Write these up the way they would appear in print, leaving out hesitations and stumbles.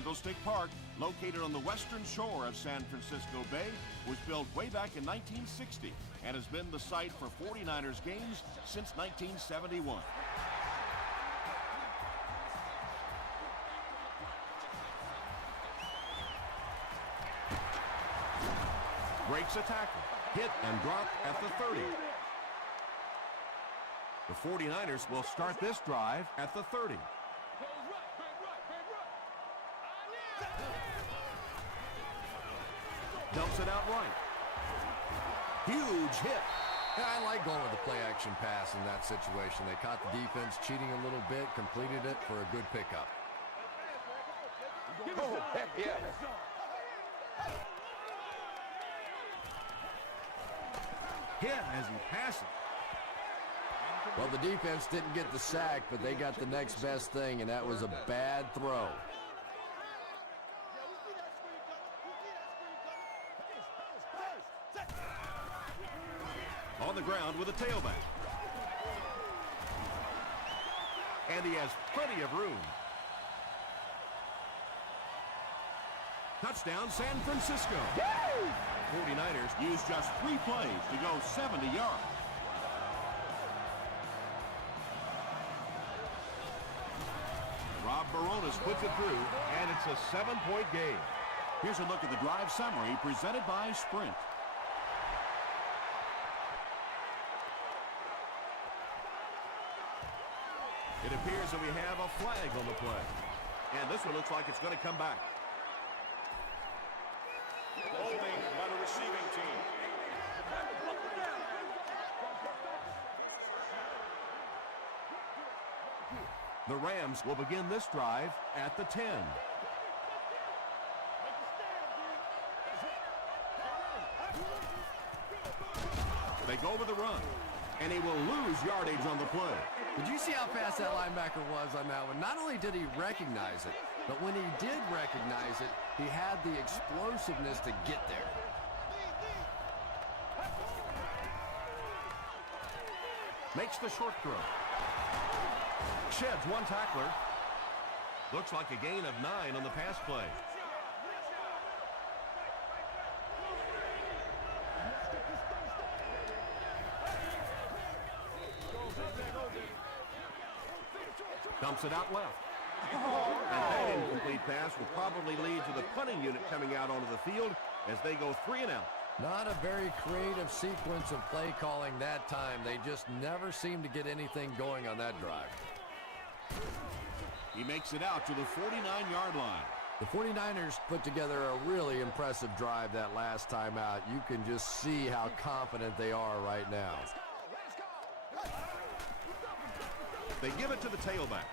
Candlestick Park, located on the western shore of San Francisco Bay, was built way back in 1960 and has been the site for 49ers games since 1971. Breaks a tackle, hit and dropped at the 30. The 49ers will start this drive at the 30. Dumps it out right. Huge hit. Yeah, I like going with the play-action pass in that situation. They caught the defense cheating a little bit, completed it for a good pickup. Oh, heck yeah. Hit as he passes. Well, the defense didn't get the sack, but they got the next best thing, and that was a bad throw. On the ground with a tailback. And he has plenty of room. Touchdown, San Francisco. 49ers used just 3 plays to go 70 yards. Rob Baronis puts it through, and it's a 7-point game. Here's a look at the drive summary presented by Sprint. It appears that we have a flag on the play. And this one looks like it's going to come back. Holding by the receiving team. The Rams will begin this drive at the 10. They go with the run, and he will lose yardage on the play. Did you see how fast that linebacker was on that one? Not only did he recognize it, but when he did recognize it, he had the explosiveness to get there. Makes the short throw. Sheds one tackler. Looks like a gain of 9 on the pass play. Dumps it out left. And that incomplete pass will probably lead to the punting unit coming out onto the field as they go 3 and out. Not a very creative sequence of play calling that time. They just never seem to get anything going on that drive. He makes it out to the 49-yard line. The 49ers put together a really impressive drive that last time out. You can just see how confident they are right now. They give it to the tailback.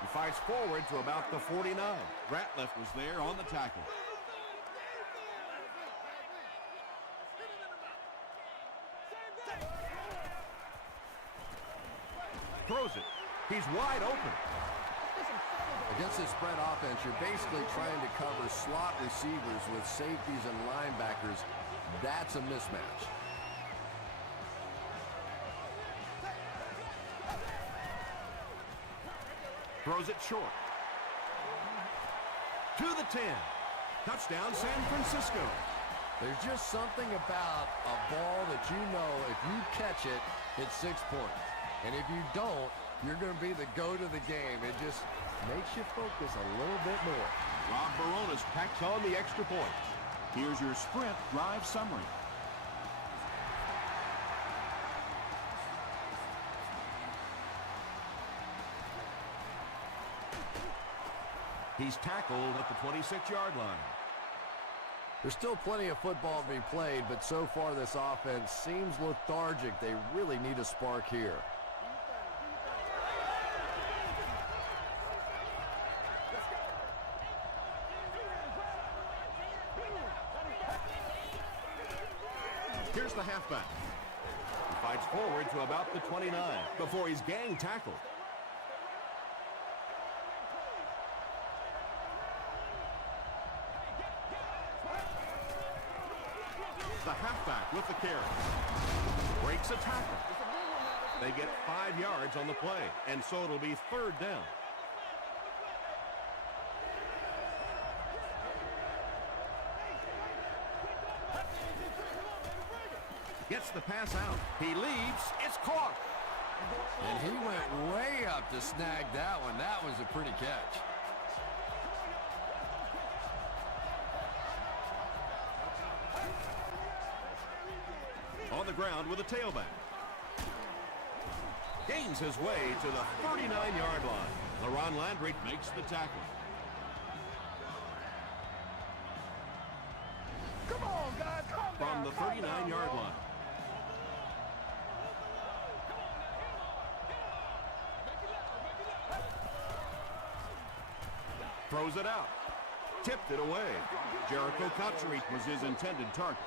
He fights forward to about the 49. Ratliff was there on the tackle. Throws it. He's wide open. Against this spread offense, you're basically trying to cover slot receivers with safeties and linebackers. That's a mismatch. Throws it short. To the 10. Touchdown, San Francisco. There's just something about a ball that you know if you catch it, it's 6 points. And if you don't, you're going to be the goat of the game. It just makes you focus a little bit more. Rob Baronis packs on the extra points. Here's your Sprint drive summary. He's tackled at the 26-yard line. There's still plenty of football to be played, but so far this offense seems lethargic. They really need a spark here. Here's the halfback. He fights forward to about the 29 before he's gang tackled. The halfback with the carry. Breaks a tackle. They get 5 yards on the play, and so it'll be 3rd down. Gets the pass out. He leaps. It's caught. And he went way up to snag that one. That was a pretty catch. On the ground with a tailback. Gains his way to the 39-yard line. LaRon Landry makes the tackle. Come on, guys. From the 39-yard line. Throws it out. Tipped it away. Jericho Cotchery was his intended target.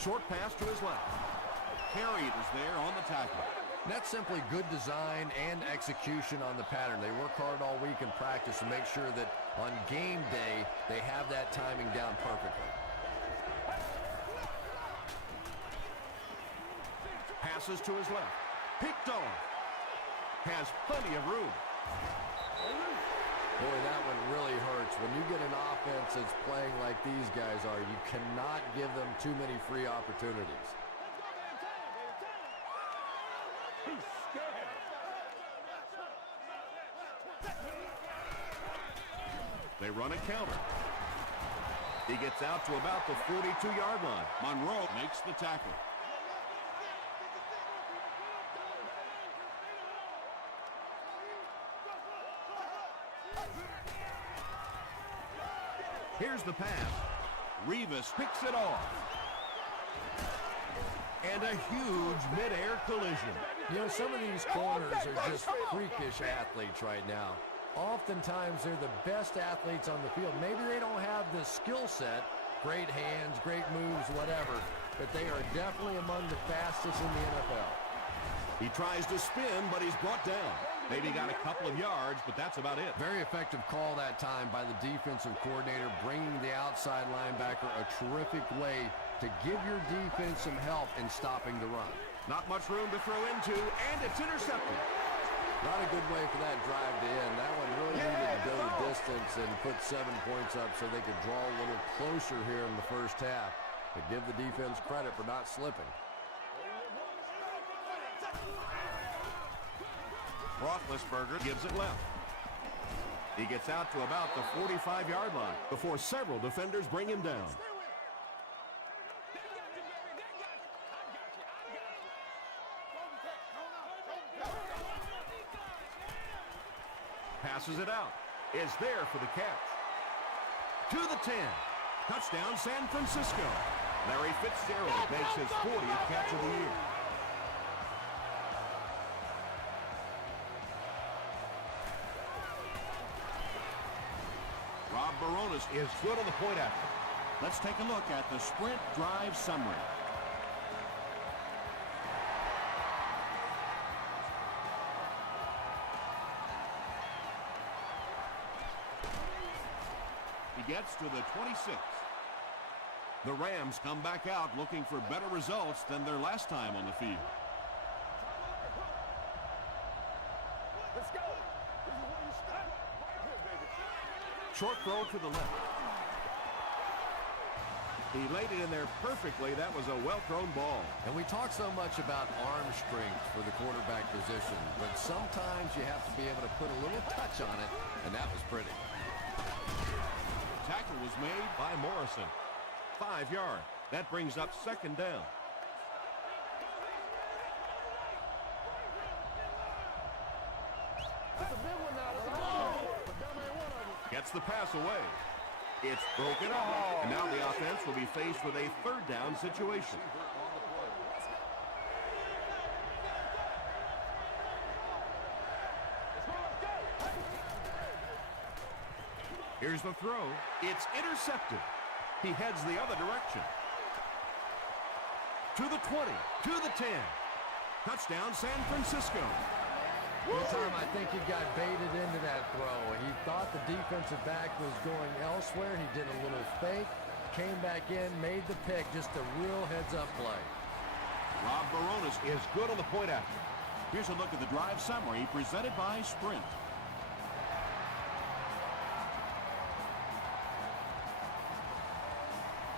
Short pass to his left. Carried is there on the tackle. That's simply good design and execution on the pattern. They work hard all week in practice to make sure that on game day they have that timing down perfectly. Passes to his left. Picked off. Has plenty of room. Boy, that one really hurts. When you get an offense that's playing like these guys are, you cannot give them too many free opportunities. They run a counter. He gets out to about the 42-yard line. Monroe makes the tackle. Here's the pass. Rivas picks it off. And a huge mid-air collision. You know, some of these corners are just freakish athletes right now. Oftentimes, they're the best athletes on the field. Maybe they don't have the skill set, great hands, great moves, whatever, but they are definitely among the fastest in the NFL. He tries to spin, but he's brought down. Maybe got a couple of yards, but that's about it. Very effective call that time by the defensive coordinator, bringing the outside linebacker a terrific way to give your defense some help in stopping the run. Not much room to throw into, and it's intercepted. Not a good way for that drive to end. That one really needed to go the distance and put 7 points up so they could draw a little closer here in the first half. But give the defense credit for not slipping. Roethlisberger gives it left. He gets out to about the 45-yard line before several defenders bring him down. Passes it out. Is there for the catch. To the 10. Touchdown, San Francisco. Larry Fitzgerald makes his 40th catch of the year. Rob Baronis is good on the point after. Let's take a look at the sprint drive summary. He gets to the 26. The Rams come back out looking for better results than their last time on the field. Let's go. This is where you start. Right here, baby. Short throw to the left. He laid it in there perfectly. That was a well-thrown ball. And we talk so much about arm strength for the quarterback position, but sometimes you have to be able to put a little touch on it, and that was pretty. Tackle was made by Morrison. 5 yards. That brings up second down. That's a big one now. That's a big one. But them ain't one of them. Gets the pass away. It's broken up. And now the offense will be faced with a third down situation. Here's the throw. It's intercepted. He heads the other direction. To the 20, to the 10. Touchdown, San Francisco. One time I think he got baited into that throw. He thought the defensive back was going elsewhere. He did a little fake, came back in, made the pick. Just a real heads-up play. Rob Baronis is good on the point after. Here's a look at the drive summary presented by Sprint.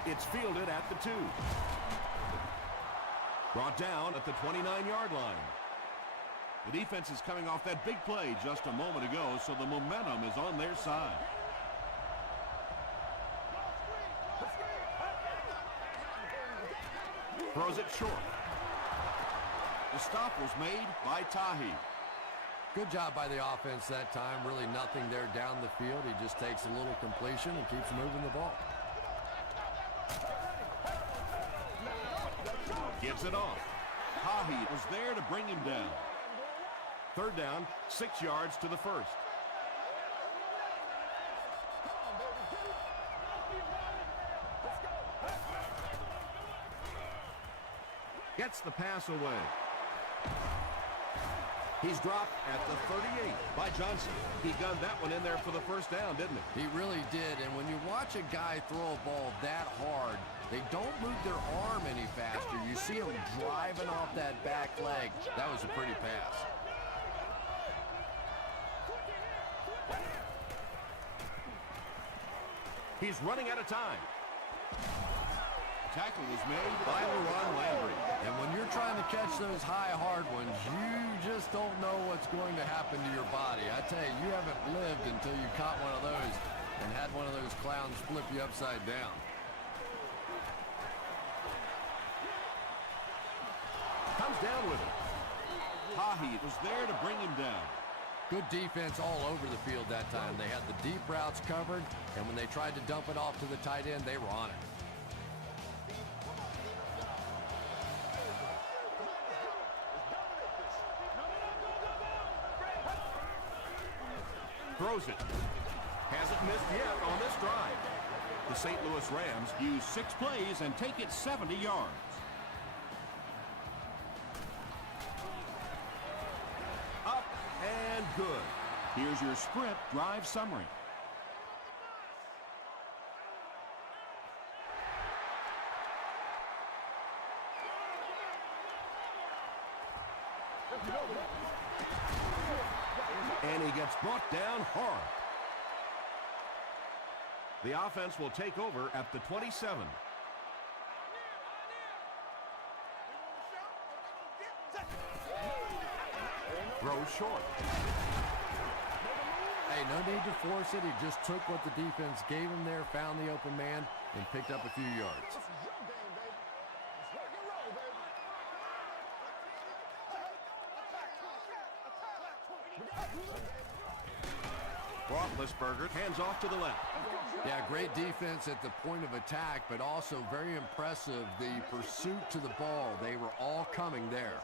It's fielded at the 2. Brought down at the 29-yard line. The defense is coming off that big play just a moment ago, so the momentum is on their side. Throws it short. The stop was made by Tahi. Good job by the offense that time. Really nothing there down the field. He just takes a little completion and keeps moving the ball. Gives it off. Tahi was there to bring him down. Third down, 6 yards to the first. Gets the pass away. He's dropped at the 38 by Johnson. He gunned that one in there for the first down, didn't he? He really did, and when you watch a guy throw a ball that hard, they don't move their arm any faster. You see him driving off that back leg. That was a pretty pass. He's running out of time. Tackle was made by LeRon Landry. And when you're trying to catch those high, hard ones, you just don't know what's going to happen to your body. I tell you, you haven't lived until you caught one of those and had one of those clowns flip you upside down. Comes down with it. Tahi was there to bring him down. Good defense all over the field that time. They had the deep routes covered, and when they tried to dump it off to the tight end, they were on it. Throws it. Hasn't missed yet on this drive. The St. Louis Rams use 6 plays and take it 70 yards. Up and good. Here's your Sprint drive summary. And he gets brought down hard. The offense will take over at the 27. Throws short. Hey, no need to force it. He just took what the defense gave him there, found the open man, and picked up a few yards. Roethlisberger hands off to the left. Yeah, great defense at the point of attack, but also very impressive, the pursuit to the ball. They were all coming there.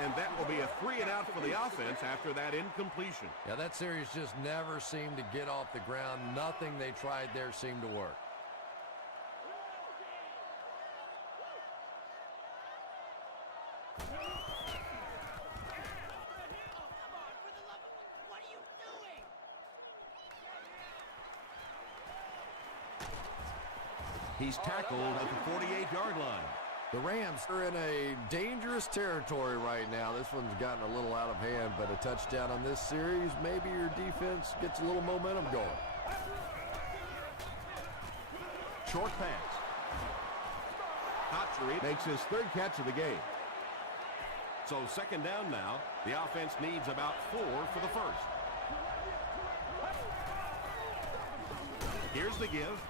And that will be a 3 and out for the offense after that incompletion. Yeah, that series just never seemed to get off the ground. Nothing they tried there seemed to work. He's tackled at the 48-yard line. The Rams are in a dangerous territory right now. This one's gotten a little out of hand, but a touchdown on this series, maybe your defense gets a little momentum going. Short pass. Cotchery makes his 3rd catch of the game. So 2nd down now. The offense needs about 4 for the first. Here's the give.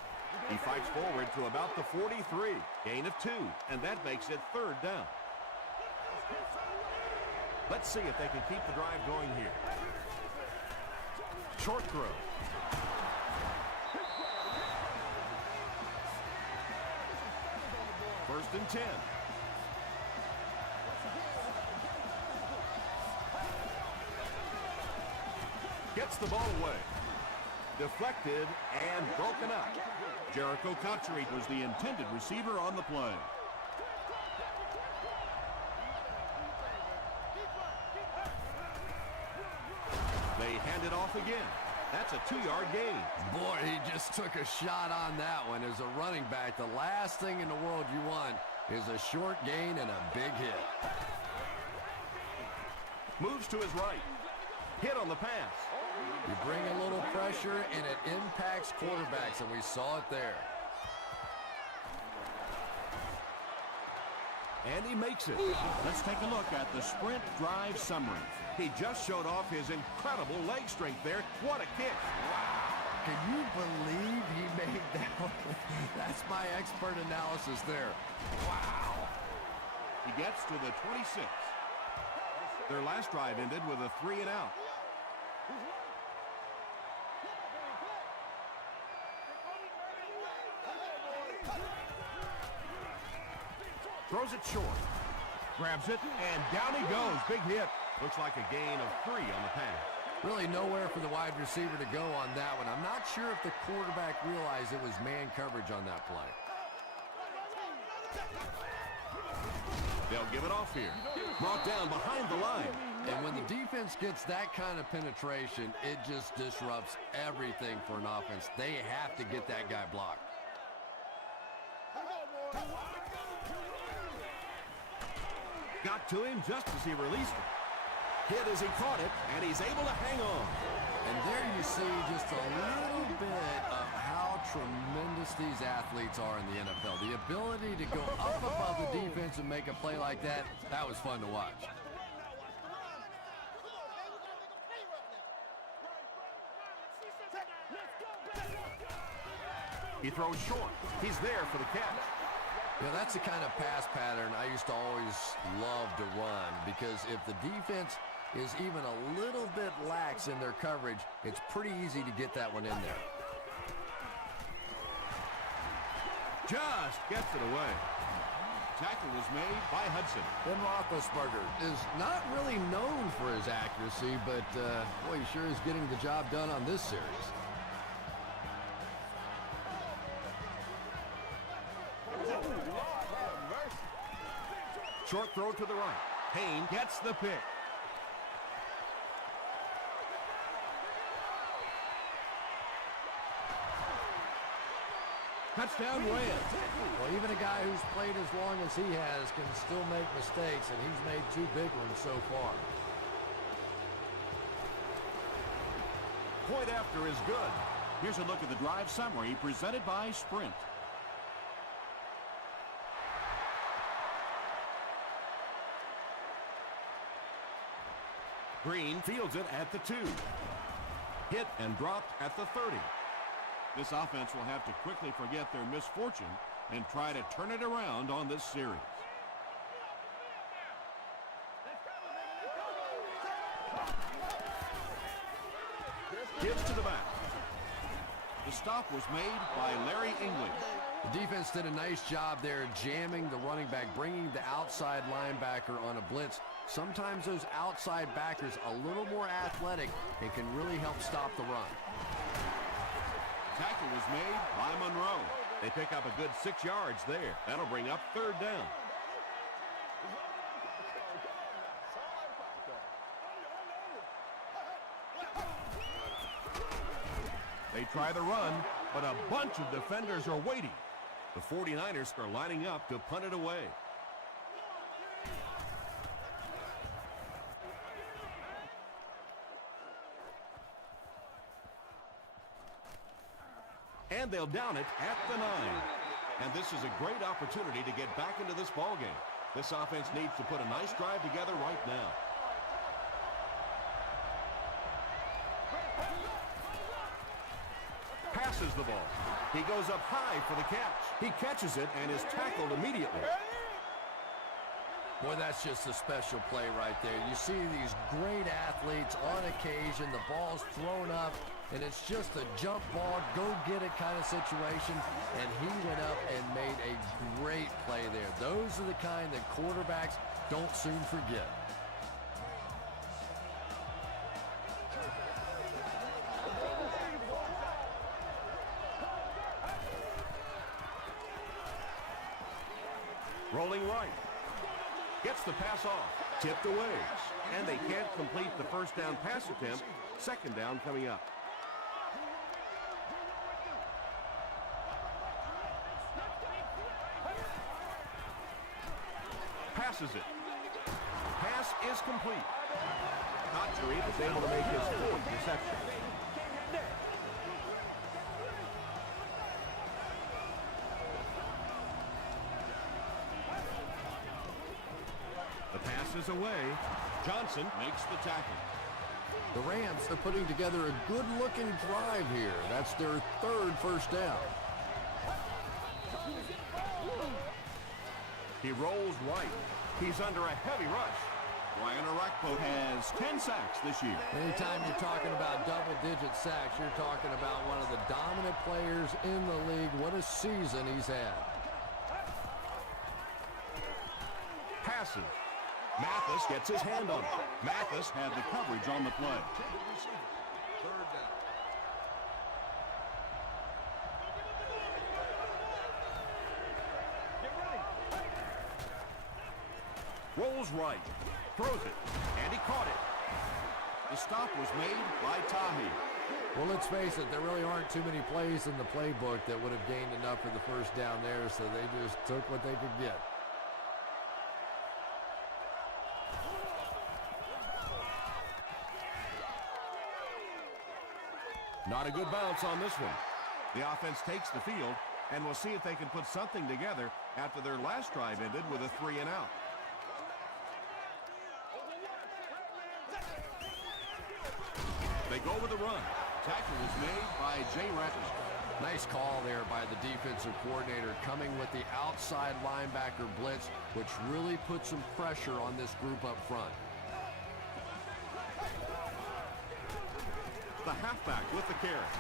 He fights forward to about the 43. Gain of 2, and that makes it 3rd down. Let's see if they can keep the drive going here. Short throw. First and 10. Gets the ball away. Deflected and broken up. Jericho Cotchery was the intended receiver on the play. They hand it off again. That's a 2-yard gain. Boy, he just took a shot on that one. As a running back, the last thing in the world you want is a short gain and a big hit. Moves to his right. Hit on the pass. You bring a little pressure, and it impacts quarterbacks, and we saw it there. And he makes it. Let's take a look at the sprint drive summary. He just showed off his incredible leg strength there. What a kick. Can you believe he made that one? That's my expert analysis there. Wow. He gets to the 26. Their last drive ended with a 3-and-out. Throws it short. Grabs it, and down he goes. Big hit. Looks like a gain of 3 on the pass. Really nowhere for the wide receiver to go on that one. I'm not sure if the quarterback realized it was man coverage on that play. They'll give it off here. Brought down behind the line. And when the defense gets that kind of penetration, it just disrupts everything for an offense. They have to get that guy blocked. Got to him just as he released it. Hit as he caught it, and he's able to hang on. And there you see just a little bit of how tremendous these athletes are in the NFL. The ability to go up above the defense and make a play like that, that was fun to watch. He throws short. He's there for the catch. You know, that's the kind of pass pattern I used to always love to run, because if the defense is even a little bit lax in their coverage, it's pretty easy to get that one in there. Just gets it away. Tackle was made by Hudson. Ben Roethlisberger is not really known for his accuracy, but boy, he sure is getting the job done on this series. Short throw to the right. Payne gets the pick. Touchdown Rams. Well, even a guy who's played as long as he has can still make mistakes, and he's made 2 big ones so far. Point after is good. Here's a look at the drive summary presented by Sprint. Green fields it at the 2. Hit and dropped at the 30. This offense will have to quickly forget their misfortune and try to turn it around on this series. Gives to the back. The stop was made by Larry English. The defense did a nice job there jamming the running back, bringing the outside linebacker on a blitz. Sometimes those outside backers a little more athletic and can really help stop the run. Tackle was made by Monroe. They pick up a good 6 yards there. That'll bring up 3rd down. They try the run, but a bunch of defenders are waiting. The 49ers are lining up to punt it away. And they'll down it at the 9. And this is a great opportunity to get back into this ballgame. This offense needs to put a nice drive together right now. Passes the ball. He goes up high for the catch. He catches it and is tackled immediately. Boy, that's just a special play right there. You see these great athletes on occasion, the ball's thrown up, and it's just a jump ball, go get it kind of situation, and he went up and made a great play there. Those are the kind that quarterbacks don't soon forget. Rolling right. Gets the pass off. Tipped away. And they can't complete the 1st down pass attempt. 2nd down coming up. misses it. Pass is complete. Kotchery was able to make his fourth reception. The pass is away. Johnson makes the tackle. The Rams are putting together a good-looking drive here. That's their third first down. He rolls right. He's under a heavy rush. Brian Orakpo has 10 sacks this year. Anytime you're talking about double-digit sacks, you're talking about one of the dominant players in the league. What a season he's had. Passes. Mathis gets his hand on it. Mathis had the coverage on the play. Third down. Get ready. Rolls right. Throws it. And he caught it. The stop was made by Tahi. Well, let's face it, there really aren't too many plays in the playbook that would have gained enough for the first down there, so they just took what they could get. Not a good bounce on this one. The offense takes the field, and we'll see if they can put something together after their last drive ended with a 3-and-out. They go with a run. Tackle was made by Jay Ratton. Nice call there by the defensive coordinator, coming with the outside linebacker blitz, which really put some pressure on this group up front. The halfback with the carry.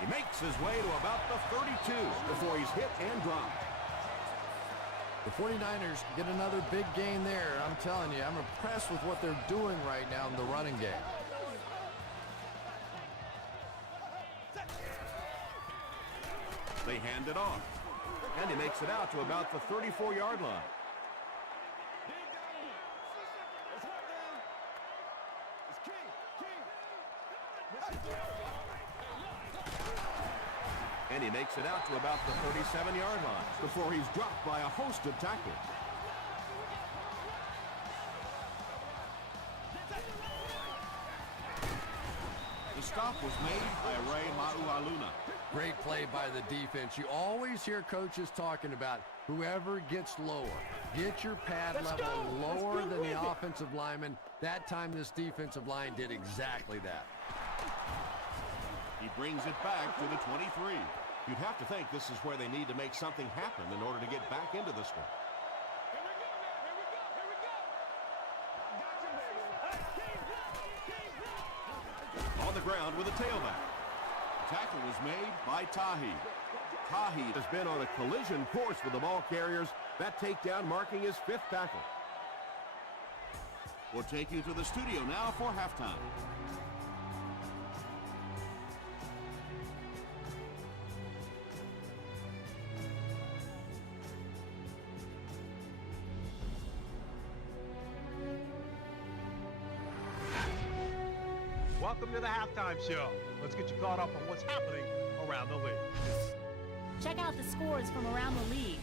He makes his way to about the 32 before he's hit and dropped. The 49ers get another big gain there. I'm telling you, I'm impressed with what they're doing right now in the running game. They hand it off. And he makes it out to about the 34-yard line. And he makes it out to about the 37-yard line before he's dropped by a host of tacklers. The stop was made by Ray Maualuna. Great play by the defense. You always hear coaches talking about whoever gets lower. Get your pad level lower than the offensive lineman. That time this defensive line did exactly that. He brings it back to the 23. You'd have to think this is where they need to make something happen in order to get back into this one. On the ground with a tailback. Tackle was made by Tahi. Tahi has been on a collision course with the ball carriers. That takedown marking his fifth tackle. We'll take you to the studio now for halftime. Welcome to the halftime show. Let's get you caught up on what's happening around the league. Check out the scores from around the league.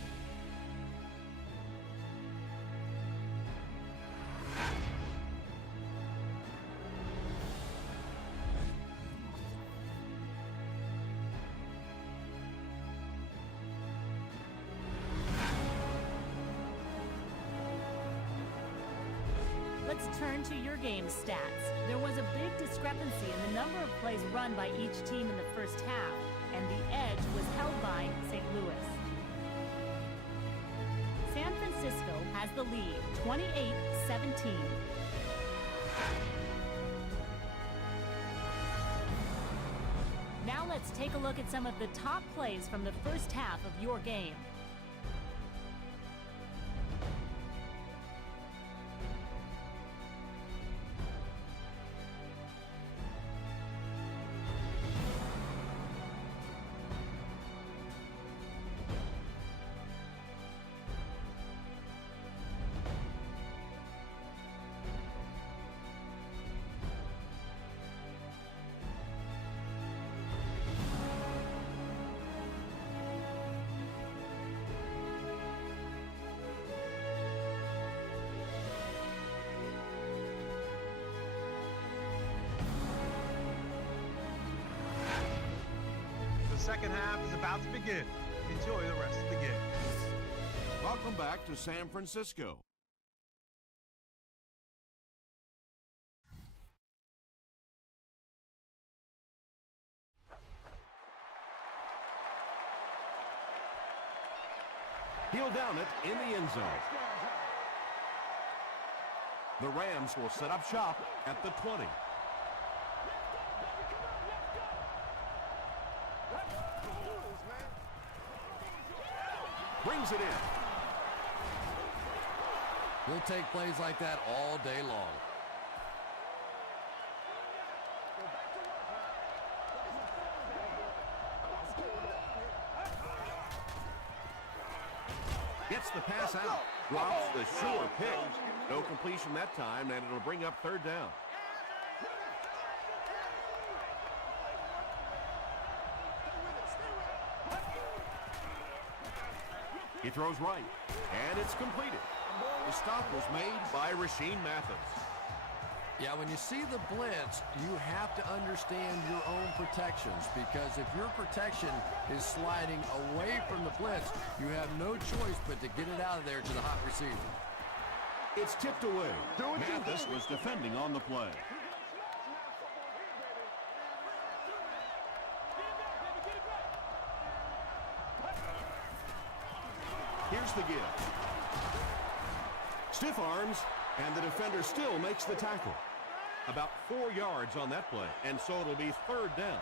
Let's turn to your game stats. There was a big discrepancy in the number of plays run by each team in the first half, and the edge was held by St. Louis. San Francisco has the lead, 28-17. Now let's take a look at some of the top plays from the first half of your game. second half is about to begin. Enjoy the rest of the game. Welcome back to San Francisco. He'll down it in the end zone. The Rams will set up shop at the 20. Brings it in. He'll take plays like that all day long. Gets the pass out. Drops the sure pick. No completion that time, and it'll bring up third down. He throws right, and it's completed. The stop was made by Rashean Mathis. Yeah, when you see the blitz, you have to understand your own protections, because if your protection is sliding away from the blitz, you have no choice but to get it out of there to the hot receiver. It's tipped away. Mathis was defending on the play. Here's the give. Stiff arms, and the defender still makes the tackle. About 4 yards on that play, and so it'll be third down.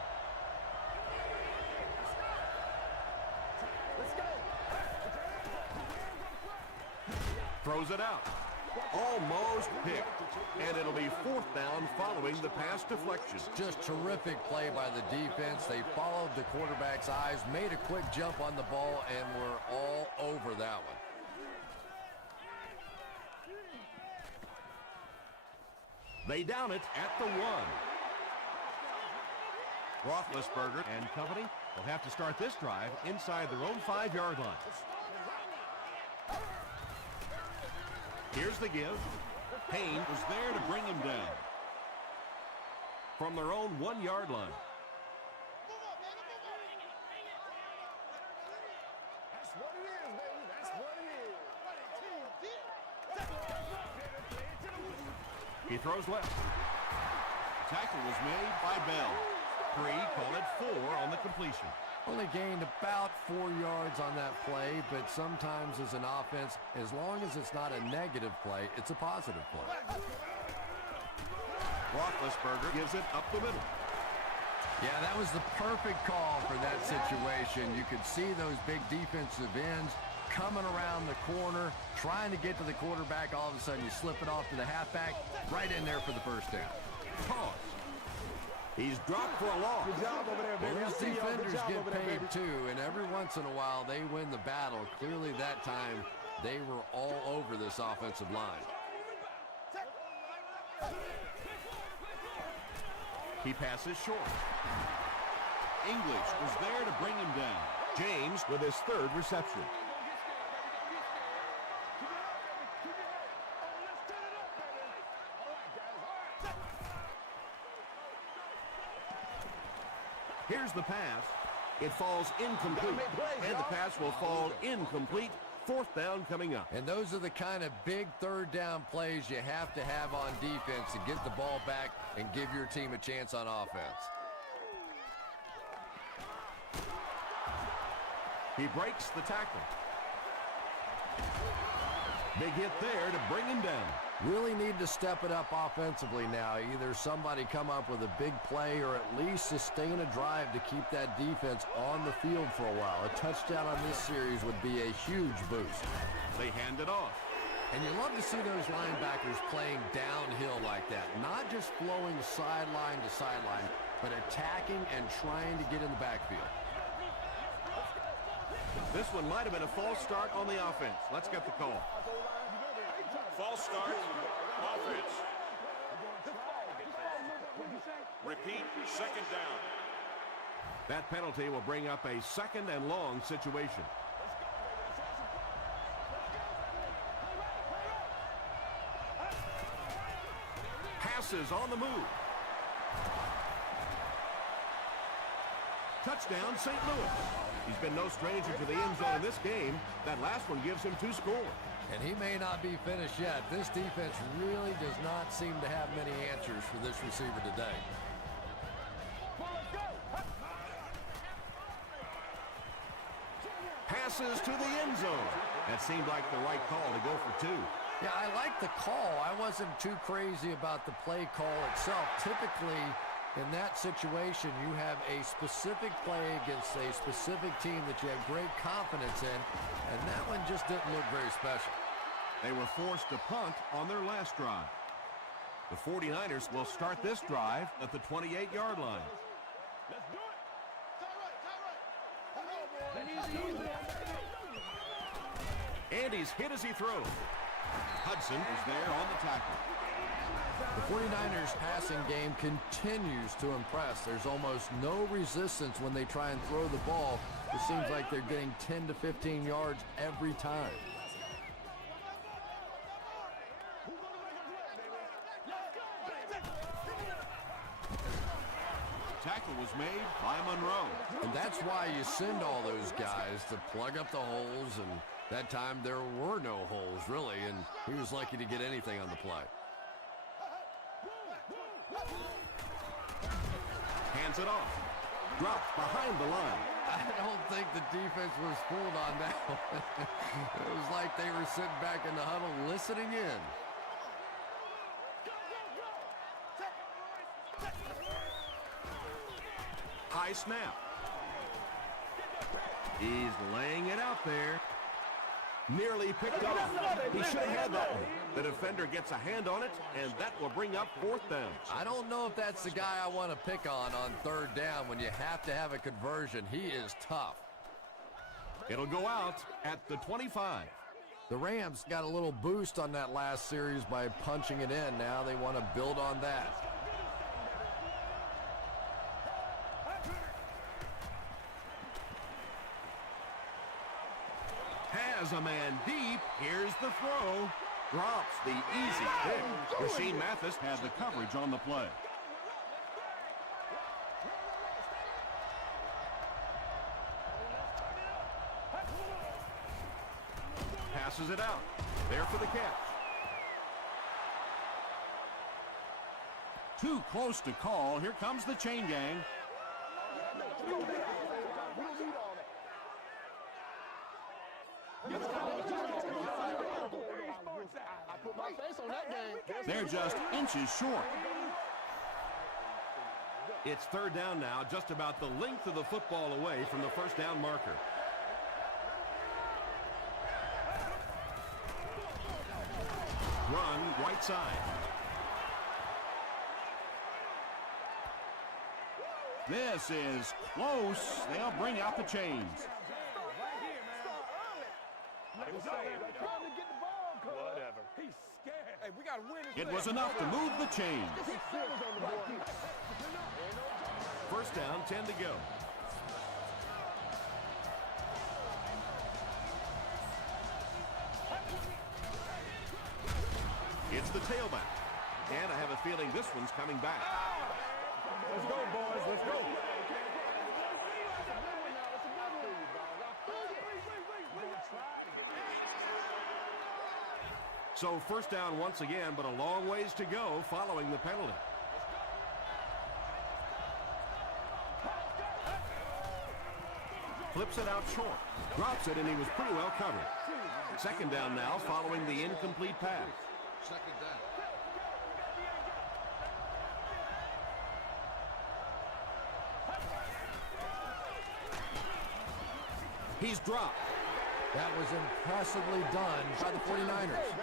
Throws it out. Almost picked. And it'll be fourth down following the pass deflection. Just terrific play by the defense. They followed the quarterback's eyes, made a quick jump on the ball, and were all over that one. They down it at the 1. Roethlisberger and company will have to start this drive inside their own 5-yard line. Here's the give. Payne was there to bring him down. From their own 1-yard line. That's what it is, baby. That's what it is. He throws left. Tackle was made by Bell. 3, call it 4 on the completion. Only gained about 4 yards on that play, but sometimes as an offense, as long as it's not a negative play, it's a positive play. Roethlisberger gives it up the middle. Yeah, that was the perfect call for that situation. You could see those big defensive ends coming around the corner, trying to get to the quarterback. All of a sudden, you slip it off to the halfback, right in there for the first down. Toss. He's dropped for a loss. Good job over there, baby. Well, those I see y'all. Good defenders job get over there, paid baby. too, and every once in a while they win the battle. Clearly that time they were all over this offensive line. He passes short. English was there to bring him down. James with his third reception. Here's the pass. It falls incomplete, and the pass will fall incomplete. Fourth down coming up. And those are the kind of big third down plays you have to have on defense to get the ball back and give your team a chance on offense. He breaks the tackle. Big hit there to bring him down. Really need to step it up offensively now. Either somebody come up with a big play or at least sustain a drive to keep that defense on the field for a while. A touchdown on this series would be a huge boost. They hand it off. And you love to see those linebackers playing downhill like that. Not just flowing sideline to sideline, but attacking and trying to get in the backfield. This one might have been a false start on the offense. Let's get the call. False start, offense. Repeat, second down. That penalty will bring up a second and long situation. Passes on the move. Touchdown, St. Louis. He's been no stranger to the end zone in this game. That last one gives him 2 scores. And he may not be finished yet. This defense really does not seem to have many answers for this receiver today. Passes to the end zone. That seemed like the right call to go for 2. Yeah, I like the call. I wasn't too crazy about the play call itself. Typically, in that situation, you have a specific play against a specific team that you have great confidence in, and that one just didn't look very special. They were forced to punt on their last drive. The 49ers will start this drive at the 28-yard line. Let's do it. And he's hit as he throws. Hudson is there on the tackle. The 49ers passing game continues to impress. There's almost no resistance when they try and throw the ball. It seems like they're getting 10 to 15 yards every time. Tackle was made by Monroe. And that's why you send all those guys to plug up the holes, and that time there were no holes, really, and he was lucky to get anything on the play. Hands it off. Dropped behind the line. I don't think the defense was fooled on that one. It was like they were sitting back in the huddle listening in. High snap. He's laying it out there. Nearly picked off. He should have had that one. The defender gets a hand on it, and that will bring up 4th down. I don't know if that's the guy I want to pick on 3rd down when you have to have a conversion. He is tough. It'll go out at the 25. The Rams got a little boost on that last series by punching it in. Now they want to build on that. Has a man deep. Here's the throw. Drops the easy pick. Rasheed Mathis had the coverage on the play. Passes it out. There for the catch. Too close to call. Here comes the chain gang. They're just inches short. It's 3rd down now, just about the length of the football away from the 1st down marker. Run right side. This is close. They'll bring out the chains. Whatever. He's scared. Hey, we gotta win this. It was enough to move the chains. 1st down, 10 to go. It's the tailback. And I have a feeling this one's coming back. Let's go, boys. Let's go. So 1st down once again, but a long ways to go following the penalty. Flips it out short. Drops it, and he was pretty well covered. 2nd down now following the incomplete pass. 2nd down. He's dropped. That was impressively done by the 49ers.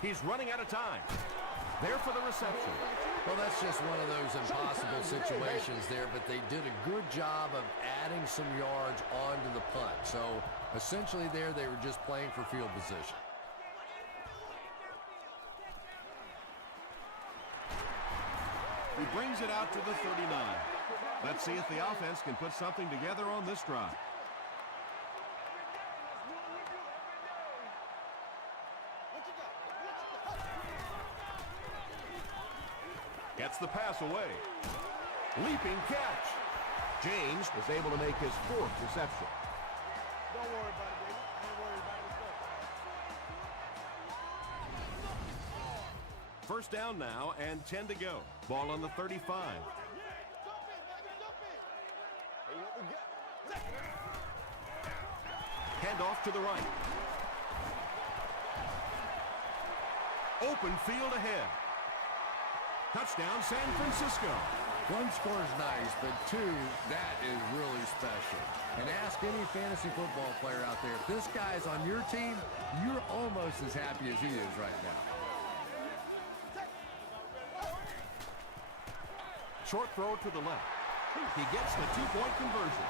He's running out of time. There for the reception. Well, that's just one of those impossible situations there, but they did a good job of adding some yards onto the punt. So essentially there, they were just playing for field position. He brings it out to the 39. Let's see if the offense can put something together on this drive. Gets the pass away. Leaping catch. James was able to make his 4th reception. Don't worry about it, baby. I ain't worried about it. Let's go. First down now and 10 to go. Ball on the 35. Jump in, baby, jump in. Hey, what we got? Handoff to the right. Open field ahead. Touchdown, San Francisco. One score's nice, but two, that is really special. And ask any fantasy football player out there, if this guy's on your team, you're almost as happy as he is right now. Short throw to the left. He gets the 2-point conversion.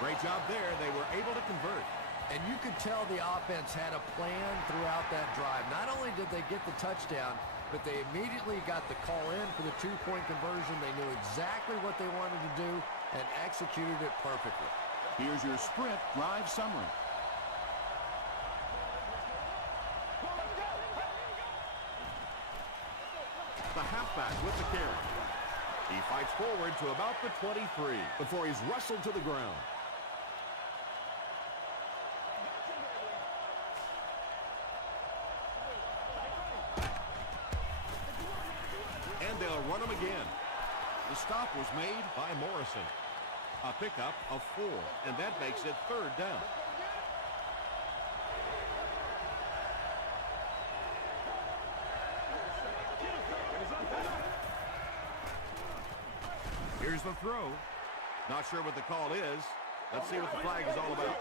Great job there. They were able to convert. And you could tell the offense had a plan throughout that drive. Not only did they get the touchdown, but they immediately got the call in for the 2-point conversion. They knew exactly what they wanted to do and executed it perfectly. Here's your Sprint drive summary. The halfback with the carry. He fights forward to about the 23 before he's wrestled to the ground. And they'll run him again. The stop was made by Morrison. A pickup of 4, and that makes it 3rd down. Here's the throw. Not sure what the call is. Let's see what the flag is all about.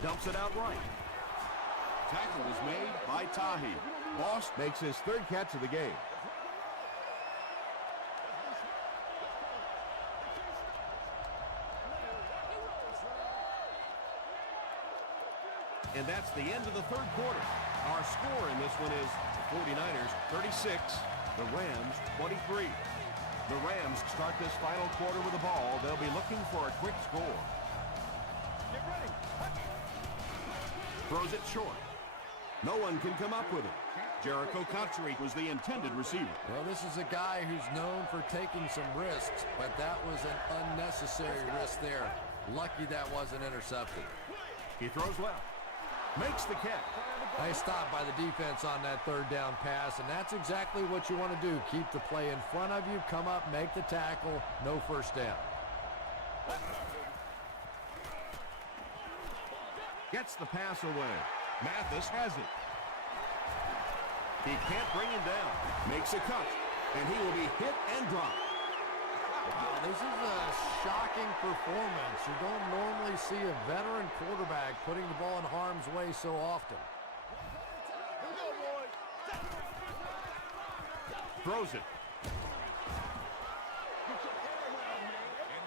Dumps it out right. Tackle was made by Tahi. Boss makes his 3rd catch of the game. And that's the end of the 3rd quarter. Our score in this one is the 49ers 36, the Rams 23. The Rams start this final quarter with the ball. They'll be looking for a quick score. Get ready. Throws it short. No one can come up with it. Jericho Cotchery was the intended receiver. Well, this is a guy who's known for taking some risks, but that was an unnecessary risk there. Lucky that wasn't intercepted. He throws left. Makes the catch. Nice stop by the defense on that 3rd down pass, and that's exactly what you want to do. Keep the play in front of you, come up, make the tackle, no first down. Gets the pass away. Mathis has it. He can't bring him down. Makes a cut, and he will be hit and dropped. Wow, this is a shocking performance. You don't normally see a veteran quarterback putting the ball in harm's way so often. Throws it.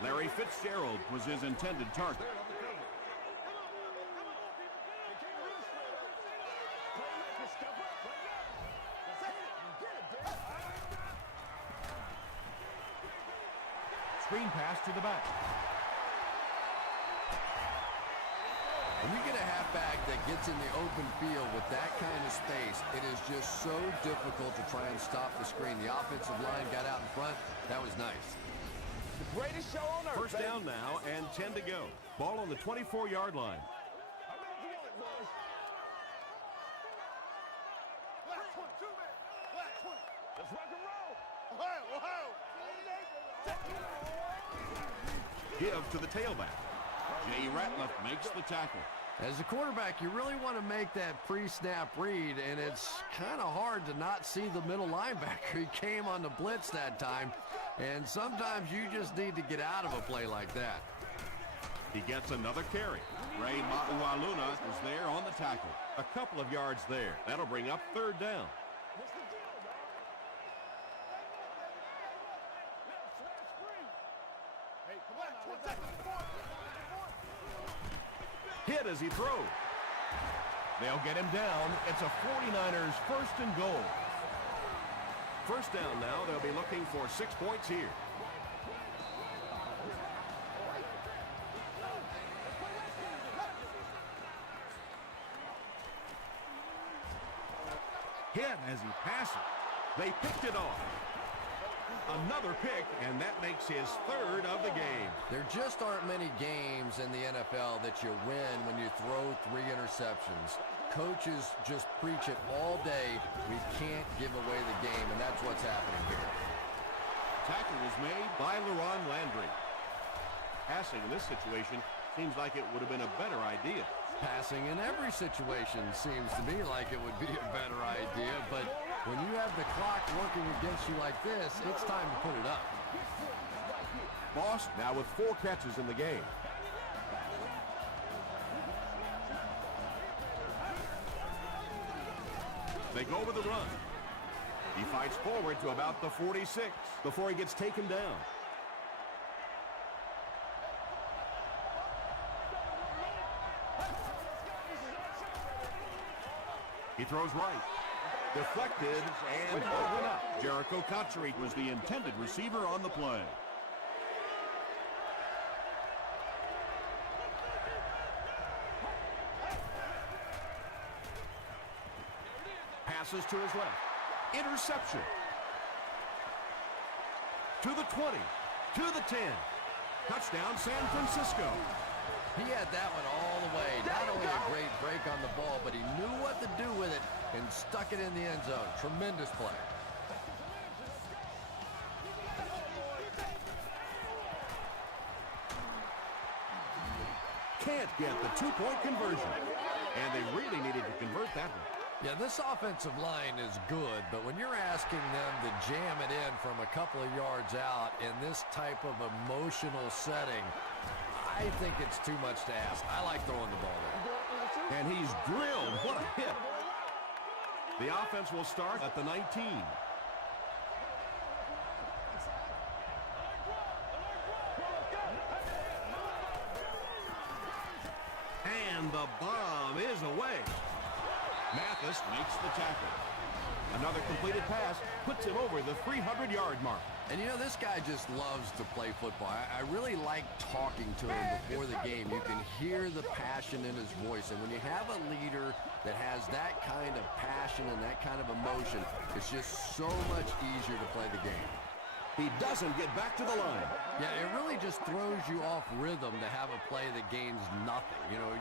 Larry Fitzgerald was his intended target. Screen pass to the back. When you get a halfback that gets in the open field with that kind of space, it is just so difficult to try and stop the screen. The offensive line got out in front. That was nice. The greatest show on earth. First down now and 10 to go. Ball on the 24-yard line. Let's rock and roll. Ohio, Ohio. Give to the tailback. Jay Ratliff makes the tackle. As a quarterback, you really want to make that pre-snap read, and it's kind of hard to not see the middle linebacker. He came on the blitz that time, and sometimes you just need to get out of a play like that. He gets another carry. Ray Maualuna is there on the tackle. A couple of yards there. That'll bring up 3rd down. Hit as he throws. They'll get him down. It's a 49ers first and goal. First down now. They'll be looking for 6 points here. Hit as he passes. They picked it off. Another pick, and that makes his third of the game. There just aren't many games in the NFL that you win when you throw 3 interceptions. Coaches just preach it all day. We can't give away the game, and that's what's happening here. Tackle was made by LaRon Landry. Passing in this situation seems like it would have been a better idea. Passing in every situation seems to me like it would be a better idea, but when you have the clock working against you like this, it's time to put it up. Moss now with 4 catches in the game. They go with the run. He fights forward to about the 46 before he gets taken down. He throws right. Deflected and broken up. Jericho Cotchery was the intended receiver on the play. Passes to his left. Interception. To the 20. To the 10. Touchdown, San Francisco. He had that one all the way. Not only a great break on the ball, but he knew what to do with it and stuck it in the end zone. Tremendous play. Can't get the 2-point conversion. And they really needed to convert that one. Yeah, this offensive line is good, but when you're asking them to jam it in from a couple of yards out in this type of emotional setting, I think it's too much to ask. I like throwing the ball there. And he's drilled. What a hit. The offense will start at the 19. And the bomb is away. Mathis makes the tackle. Another completed pass puts him over the 300-yard mark. And you know, this guy just loves to play football. I really like talking to him before the game. You can hear the passion in his voice. And when you have a leader that has that kind of passion and that kind of emotion, it's just so much easier to play the game. He doesn't get back to the line. Yeah, it really just throws you off rhythm to have a play that gains nothing. You know,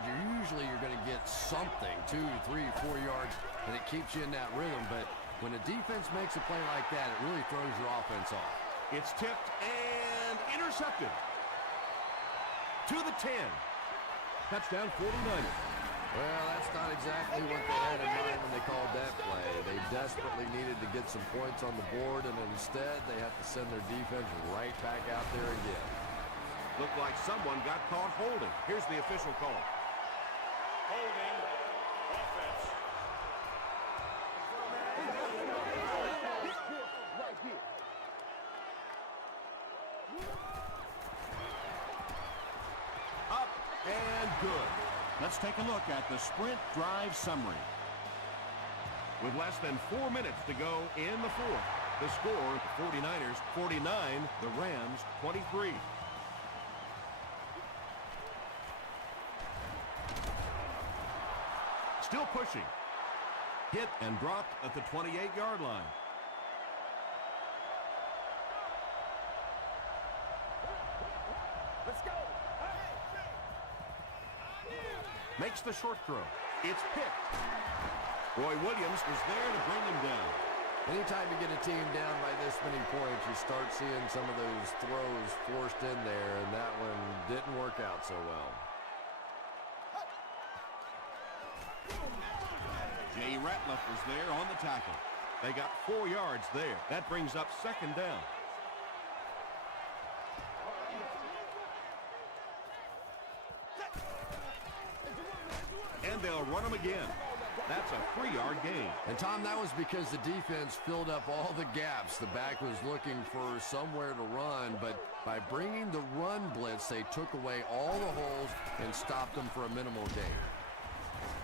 you're going to get something, 2, 3, 4 yards, and it keeps you in that rhythm. But when a defense makes a play like that, it really throws your offense off. It's tipped and intercepted. To the 10. Touchdown 49ers. Well, that's not exactly what they had in mind when they called that play. They desperately needed to get some points on the board, and instead they have to send their defense right back out there again. Looked like someone got caught holding. Here's the official call. Holding. Offense. Up and good. Let's take a look at the sprint drive summary. With less than 4 minutes to go in the fourth, the score, 49ers 49, the Rams 23. Still pushing. Hit and dropped at the 28-yard line. Let's go. Makes the short throw. It's picked. Roy Williams was there to bring him down. Anytime you get a team down by this many points, you start seeing some of those throws forced in there, and that one didn't work out so well. Jay Ratliff was there on the tackle. They got 4 yards there. That brings up second down. And they'll run him again. That's a 3-yard gain. And, Tom, that was because the defense filled up all the gaps. The back was looking for somewhere to run, but by bringing the run blitz, they took away all the holes and stopped them for a minimal gain.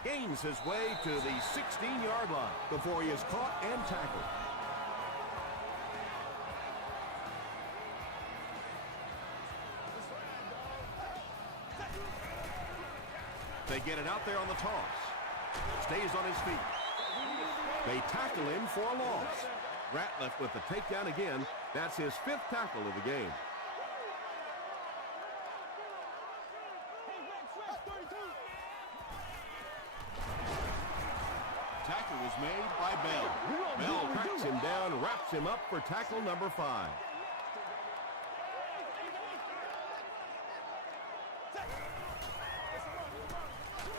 Gains his way to the 16-yard line before he is caught and tackled. They get it out there on the toss. Stays on his feet. They tackle him for a loss. Ratliff with the takedown again. That's his 5th tackle of the game. Tackle was made by Bell. Bell tracks him down, wraps him up for tackle number 5.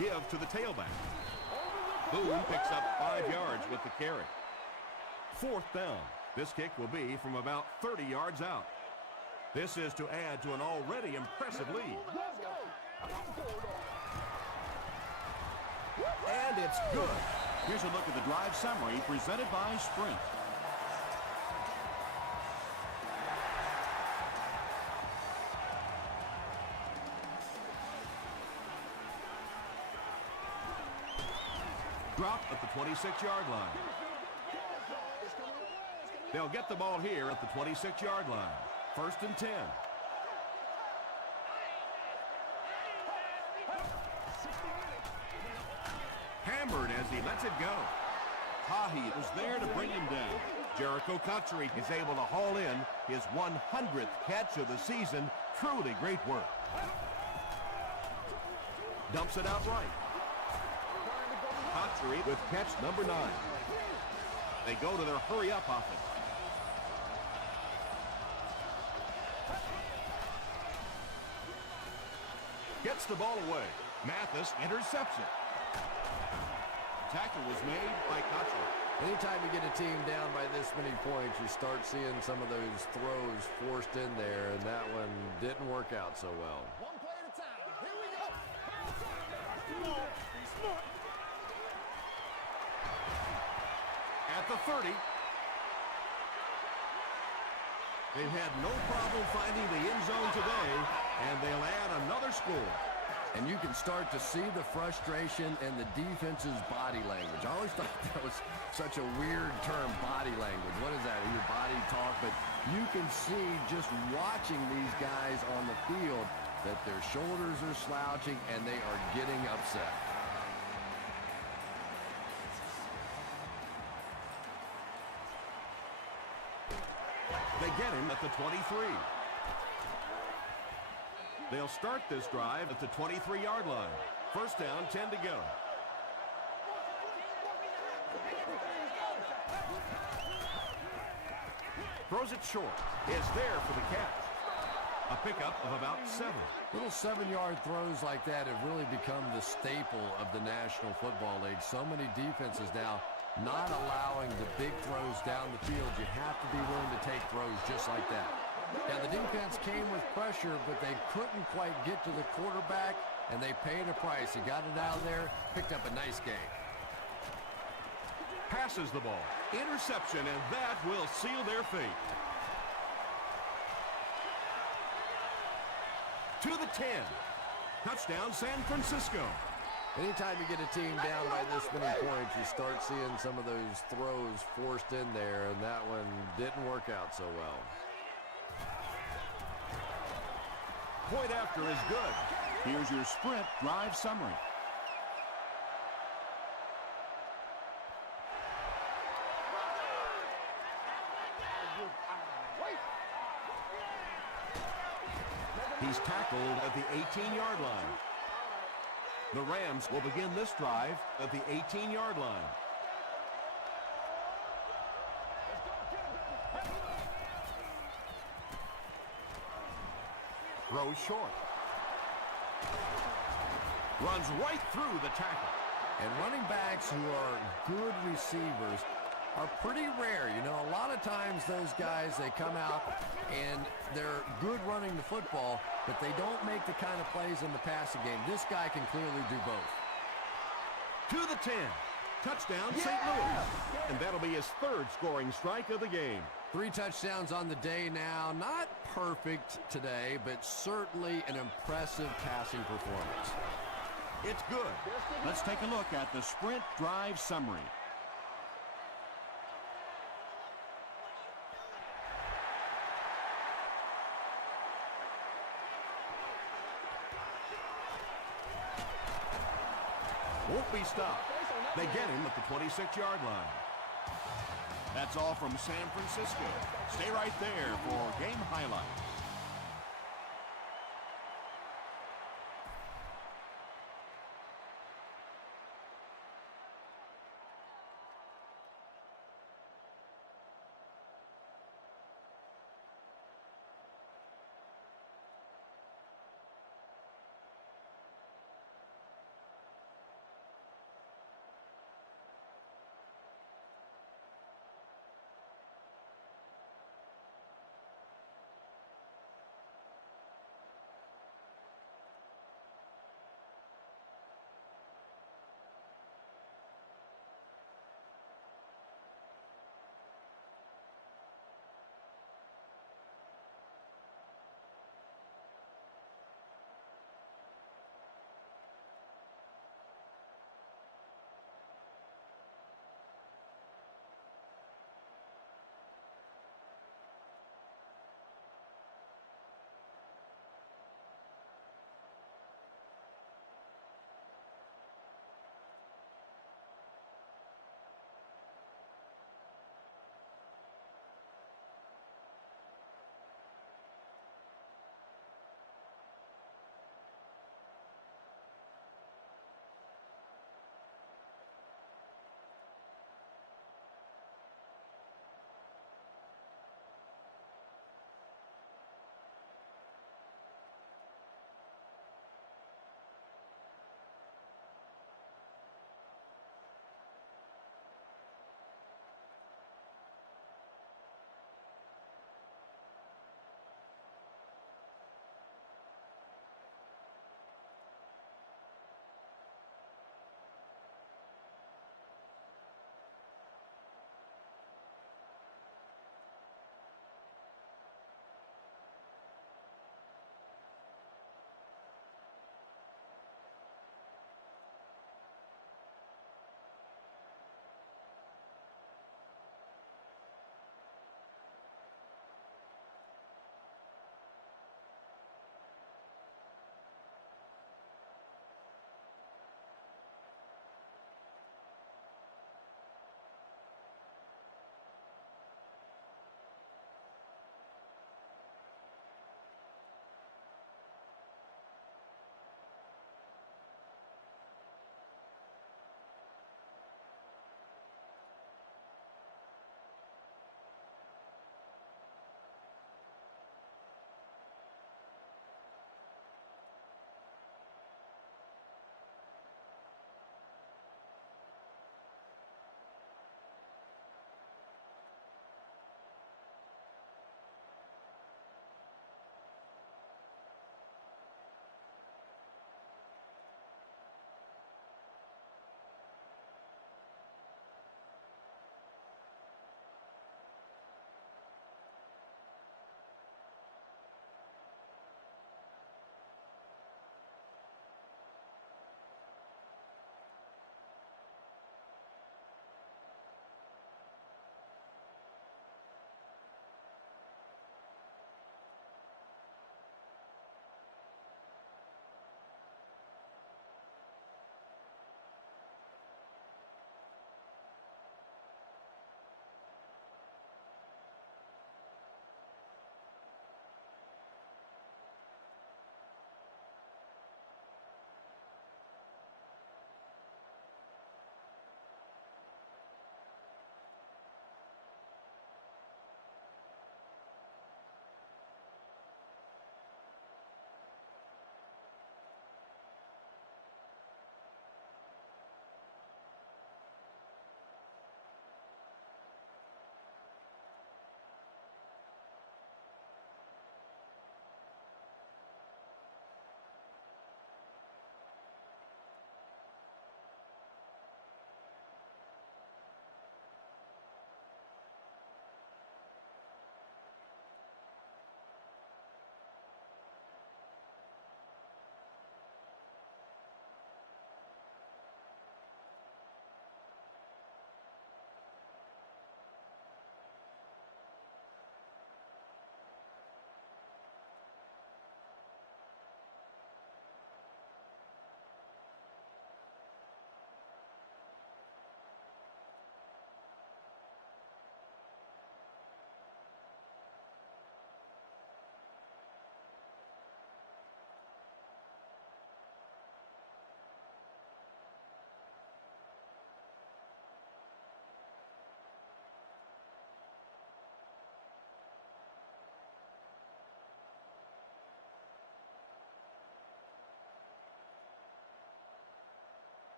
Give to the tailback. Boone picks up 5 yards with the carry. 4th down. This kick will be from about 30 yards out. This is to add to an already impressive lead. And it's good. Here's a look at the drive summary presented by Sprint. Drop at the 26-yard line. They'll get the ball here at the 26-yard line. 1st and 10. Hammered as he lets it go. Tahi was there to bring him down. Jericho Country is able to haul in his 100th catch of the season. Truly great work. Dumps it out right. Country with catch number 9. They go to their hurry-up offense. Gets the ball away. Mathis intercepts it. Tackle was made by Country. Anytime you get a team down by this many points, you start seeing some of those throws forced in there, and that one didn't work out so well. One play at a time. Here we go. Come on. Be smart. At the 30. They've had no problem finding the end zone today, and they'll add another score. And you can start to see the frustration in the defense's body language. I always thought that was such a weird term, body language. What is that? Your body talk? But you can see just watching these guys on the field that their shoulders are slouching and they are getting upset. They get him at the 23. They'll start this drive at the 23-yard line. 1st down, 10 to go. Throws it short. It's there for the catch. A pickup of about 7. Little 7-yard throws like that have really become the staple of the National Football League. So many defenses now not allowing the big throws down the field. You have to be willing to take throws just like that. Yeah, the defense came with pressure, but they couldn't quite get to the quarterback, and they paid a price. He got it out there, picked up a nice game. Passes the ball. Interception, and that will seal their fate. To the 10. Touchdown, San Francisco. Anytime you get a team down by this many points, you start seeing some of those throws forced in there, and that one didn't work out so well. Point after is good. Here's your Sprint drive summary. He's tackled at the 18-yard line. The Rams will begin this drive at the 18-yard line. Throws short. Runs right through the tackle. And running backs who are good receivers are pretty rare. You know, a lot of times those guys, they come out and they're good running the football, but they don't make the kind of plays in the passing game. This guy can clearly do both. To the 10. Touchdown, St. Louis. And that'll be his 3rd scoring strike of the game. 3 touchdowns on the day now. Not perfect today, but certainly an impressive passing performance. It's good. Let's take a look at the sprint drive summary. Won't be stopped. They get him at the 26-yard line. That's all from San Francisco. Stay right there for game highlights.